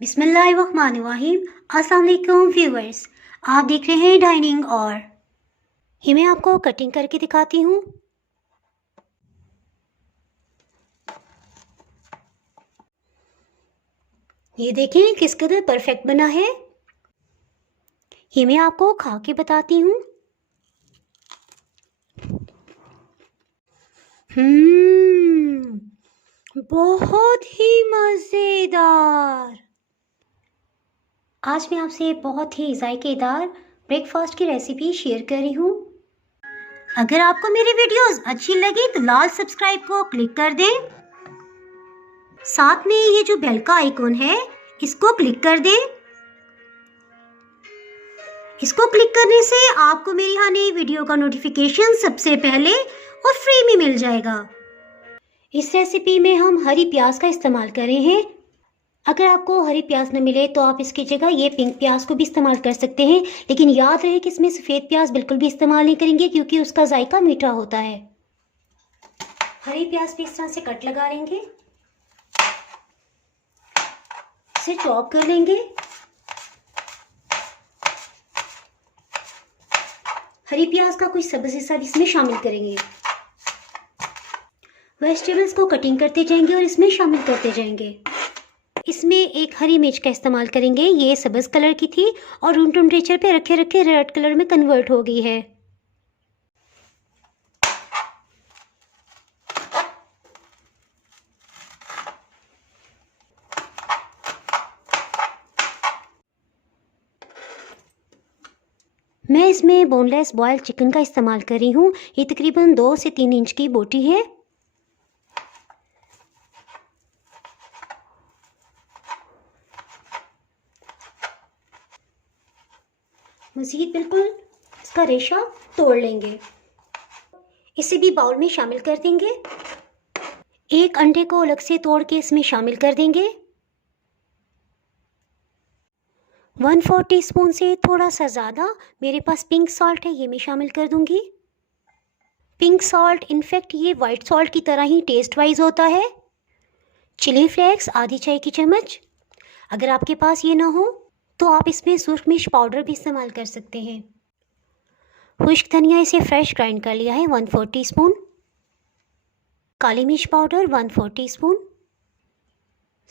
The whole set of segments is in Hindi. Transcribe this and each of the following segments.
बिस्मिल्लाहिर्रहमानिर्रहीम। अस्सलाम वालेकुम व्यूअर्स, आप देख रहे हैं डाइनिंग और ये मैं आपको कटिंग करके दिखाती हूँ। ये देखें किस कदर परफेक्ट बना है। ये मैं आपको खा के बताती हूँ। बहुत ही मज़ेदार। आज मैं आपसे बहुत ही जायकेदार ब्रेकफास्ट की रेसिपी शेयर कर रही हूँ। अगर आपको मेरी वीडियोस अच्छी लगी तो लाल सब्सक्राइब को क्लिक कर दें। साथ में ये जो बेल का आइकॉन है इसको क्लिक कर दें। इसको क्लिक करने से आपको मेरी हर नई वीडियो का नोटिफिकेशन सबसे पहले और फ्री में मिल जाएगा। इस रेसिपी में हम हरी प्याज का इस्तेमाल कर रहे हैं। अगर आपको हरी प्याज न मिले तो आप इसकी जगह ये पिंक प्याज को भी इस्तेमाल कर सकते हैं, लेकिन याद रहे कि इसमें सफ़ेद प्याज बिल्कुल भी इस्तेमाल नहीं करेंगे क्योंकि उसका जायका मीठा होता है। हरी प्याज भी इस तरह से कट लगा लेंगे, इसे चॉप कर लेंगे। हरी प्याज का कुछ सब्ज़ हिस्सा भी इसमें शामिल करेंगे। वेजिटेबल्स को कटिंग करते जाएंगे और इसमें शामिल करते जाएंगे। इसमें एक हरी मिर्च का इस्तेमाल करेंगे। ये सब्ज़ कलर की थी और रूम टेम्परेचर पे रखे रखे रेड कलर में कन्वर्ट हो गई है। मैं इसमें बोनलेस बॉयल चिकन का इस्तेमाल कर रही हूँ। ये तकरीबन 2 से 3 इंच की बोटी है। मज़ीद बिल्कुल इसका रेशा तोड़ लेंगे। इसे भी बाउल में शामिल कर देंगे। एक अंडे को अलग से तोड़ के इसमें शामिल कर देंगे। 1/4 टीस्पून से थोड़ा सा ज़्यादा मेरे पास पिंक सॉल्ट है, ये मैं शामिल कर दूंगी। पिंक सॉल्ट इनफैक्ट ये वाइट सॉल्ट की तरह ही टेस्ट वाइज होता है। चिली फ्लेक्स आधी चाय की चम्मच। अगर आपके पास ये ना हो तो आप इसमें सुर्ख मिर्च पाउडर भी इस्तेमाल कर सकते हैं। खुश्क धनिया इसे फ्रेश ग्राइंड कर लिया है 1/4 टीस्पून। काली मिर्च पाउडर 1/4 टीस्पून।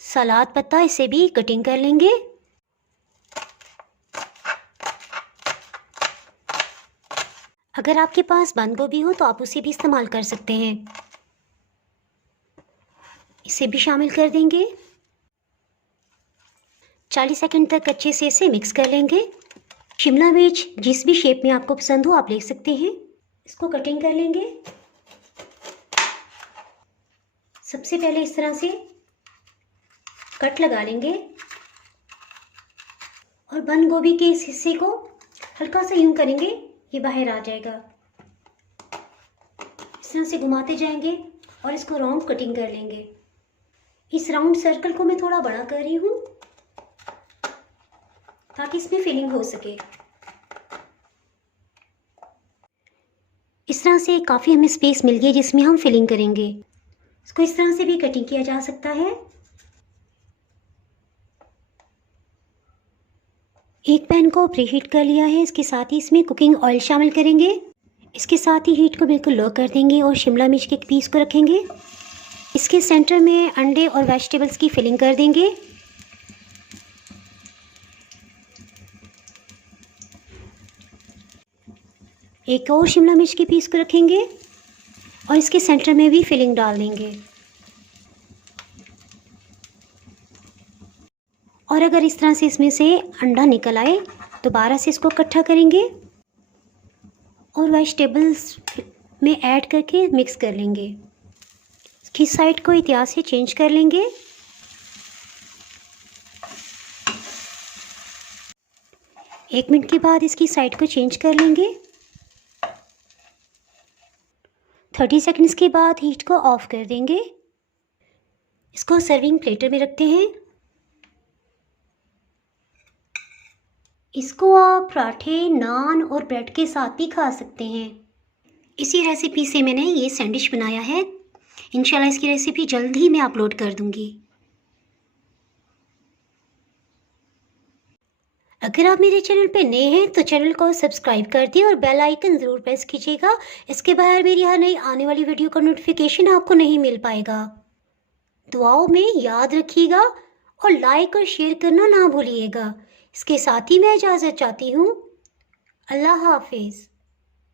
सलाद पत्ता इसे भी कटिंग कर लेंगे। अगर आपके पास बंद गोभी हो तो आप उसे भी इस्तेमाल कर सकते हैं। इसे भी शामिल कर देंगे। 40 सेकंड तक अच्छे से इसे मिक्स कर लेंगे। शिमला मिर्च जिस भी शेप में आपको पसंद हो आप ले सकते हैं। इसको कटिंग कर लेंगे। सबसे पहले इस तरह से कट लगा लेंगे और बंद गोभी के इस हिस्से को हल्का सा यूं करेंगे, ये बाहर आ जाएगा। इस तरह से घुमाते जाएंगे और इसको राउंड कटिंग कर लेंगे। इस राउंड सर्कल को मैं थोड़ा बड़ा कर रही हूँ ताकि इसमें फिलिंग हो सके। इस तरह से काफ़ी हमें स्पेस मिल गई जिसमें हम फिलिंग करेंगे। इसको इस तरह से भी कटिंग किया जा सकता है। एक पैन को प्रीहीट कर लिया है। इसके साथ ही इसमें कुकिंग ऑयल शामिल करेंगे। इसके साथ ही हीट को बिल्कुल लो कर देंगे और शिमला मिर्च के एक पीस को रखेंगे। इसके सेंटर में अंडे और वेजिटेबल्स की फिलिंग कर देंगे। एक और शिमला मिर्च के पीस को रखेंगे और इसके सेंटर में भी फिलिंग डाल देंगे। और अगर इस तरह से इसमें से अंडा निकल आए दोबारा से इसको इकट्ठा करेंगे और वेजिटेबल्स में ऐड करके मिक्स कर लेंगे। इसकी साइड को एहतियात से चेंज कर लेंगे। एक मिनट के बाद इसकी साइड को चेंज कर लेंगे। 30 सेकंड्स के बाद हीट को ऑफ कर देंगे। इसको सर्विंग प्लेटर में रखते हैं। इसको आप पराठे, नान और ब्रेड के साथ भी खा सकते हैं। इसी रेसिपी से मैंने ये सैंडविच बनाया है। इंशाल्लाह इसकी रेसिपी जल्द ही मैं अपलोड कर दूंगी। अगर आप मेरे चैनल पे नए हैं तो चैनल को सब्सक्राइब कर दिए और बेल आइकन ज़रूर प्रेस कीजिएगा। इसके बगैर मेरी हर नई आने वाली वीडियो का नोटिफिकेशन आपको नहीं मिल पाएगा। दुआओं में याद रखिएगा और लाइक और शेयर करना ना भूलिएगा। इसके साथ ही मैं इजाज़त चाहती हूँ। अल्लाह हाफिज़।